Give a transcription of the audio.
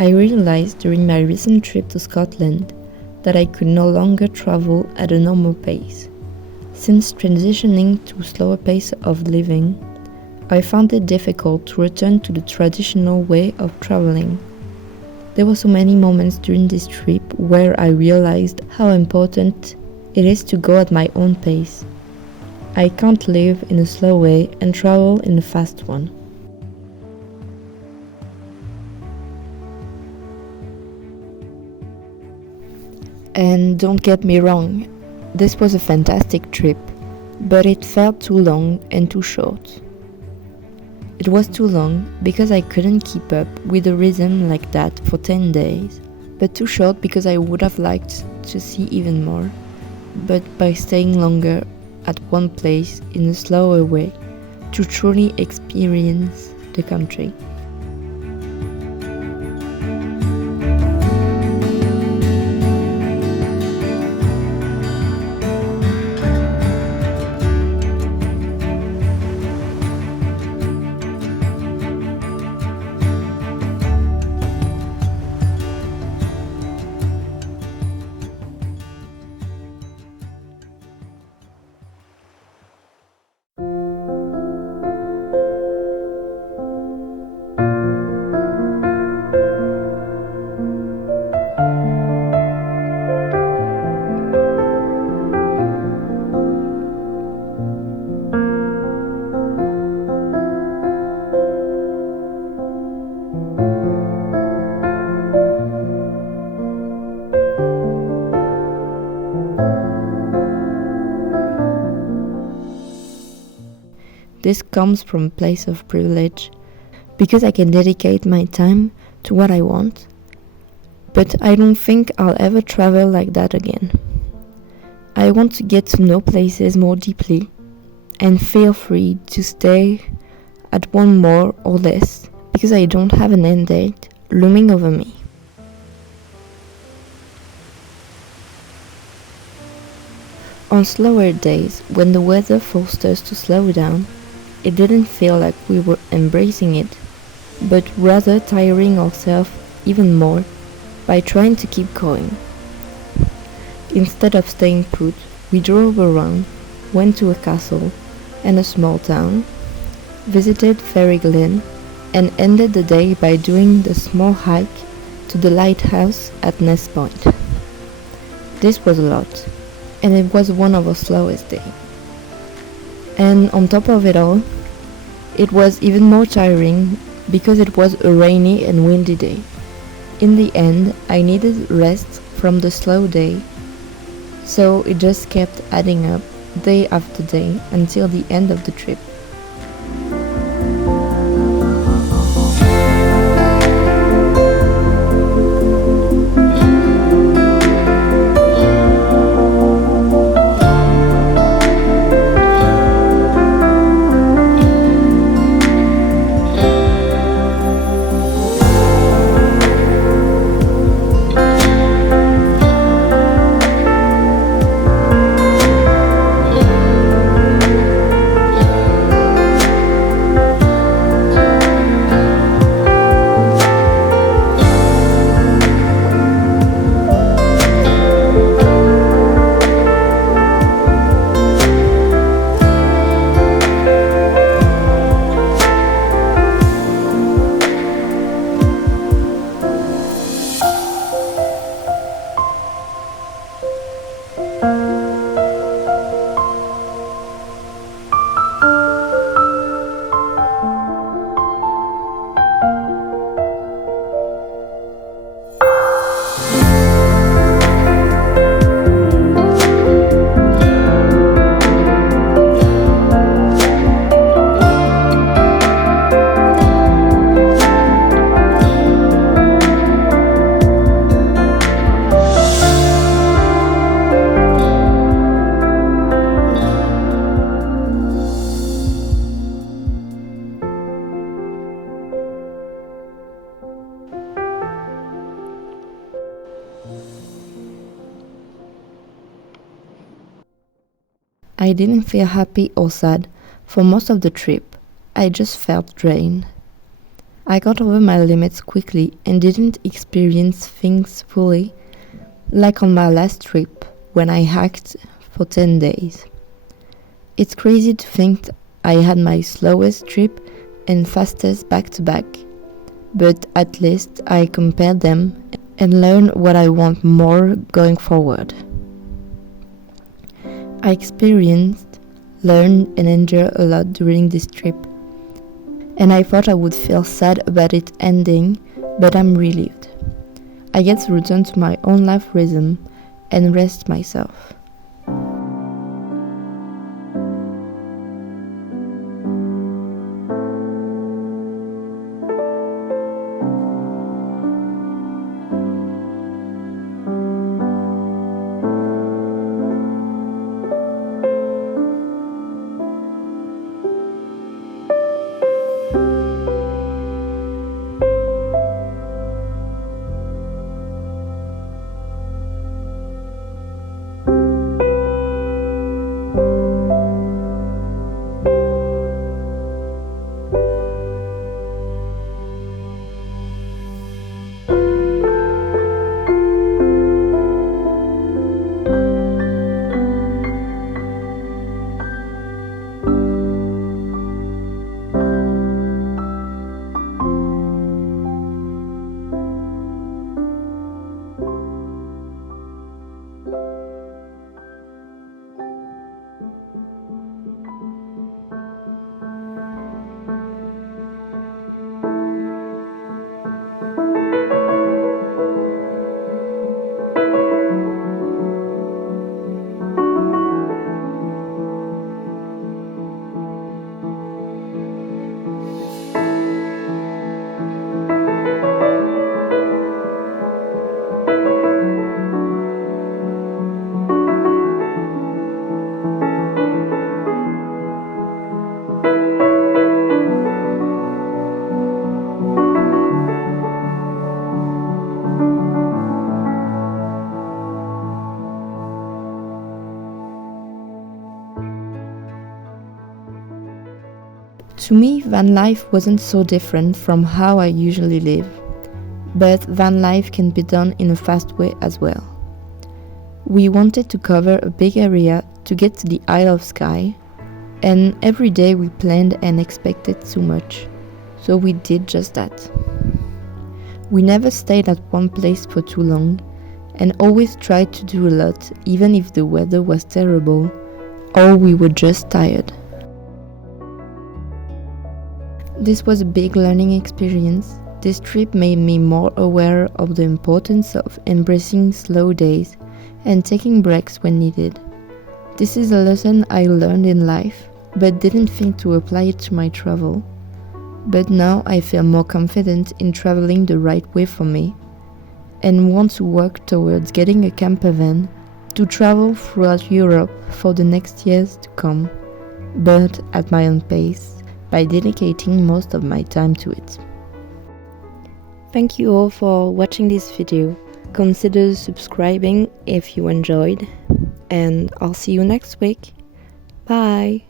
I realized during my recent trip to Scotland that I could no longer travel at a normal pace. Since transitioning to a slower pace of living, I found it difficult to return to the traditional way of traveling. There were so many moments during this trip where I realized how important it is to go at my own pace. I can't live in a slow way and travel in a fast one. And don't get me wrong, this was a fantastic trip, but it felt too long and too short. It was too long because I couldn't keep up with a rhythm like that for 10 days, but too short because I would have liked to see even more, but by staying longer at one place in a slower way to truly experience the country. This comes from a place of privilege because I can dedicate my time to what I want, but I don't think I'll ever travel like that again. I want to get to know places more deeply and feel free to stay at one more or less because I don't have an end date looming over me. On slower days, when the weather forced us to slow down, it didn't feel like we were embracing it, but rather tiring ourselves even more by trying to keep going. Instead of staying put, we drove around, went to a castle and a small town, visited Fairy Glen, and ended the day by doing the small hike to the lighthouse at Ness Point. This was a lot, and it was one of our slowest days. And on top of it all, it was even more tiring because it was a rainy and windy day. In the end, I needed rest from the slow day, so it just kept adding up day after day until the end of the trip. I didn't feel happy or sad for most of the trip. I just felt drained. I got over my limits quickly and didn't experience things fully, like on my last trip when I hiked for 10 days. It's crazy to think I had my slowest trip and fastest back to back, but at least I compared them and learned what I want more going forward. I experienced, learned, and enjoyed a lot during this trip, and I thought I would feel sad about it ending, but I'm relieved. I get to return to my own life rhythm and rest myself. To me, van life wasn't so different from how I usually live, but van life can be done in a fast way as well. We wanted to cover a big area to get to the Isle of Skye, and every day we planned and expected too much, so we did just that. We never stayed at one place for too long, and always tried to do a lot even if the weather was terrible or we were just tired. This was a big learning experience. This trip made me more aware of the importance of embracing slow days and taking breaks when needed. This is a lesson I learned in life, but didn't think to apply it to my travel. But now I feel more confident in traveling the right way for me, and want to work towards getting a camper van to travel throughout Europe for the next years to come, but at my own pace, by dedicating most of my time to it. Thank you all for watching this video. Consider subscribing if you enjoyed, and I'll see you next week. Bye!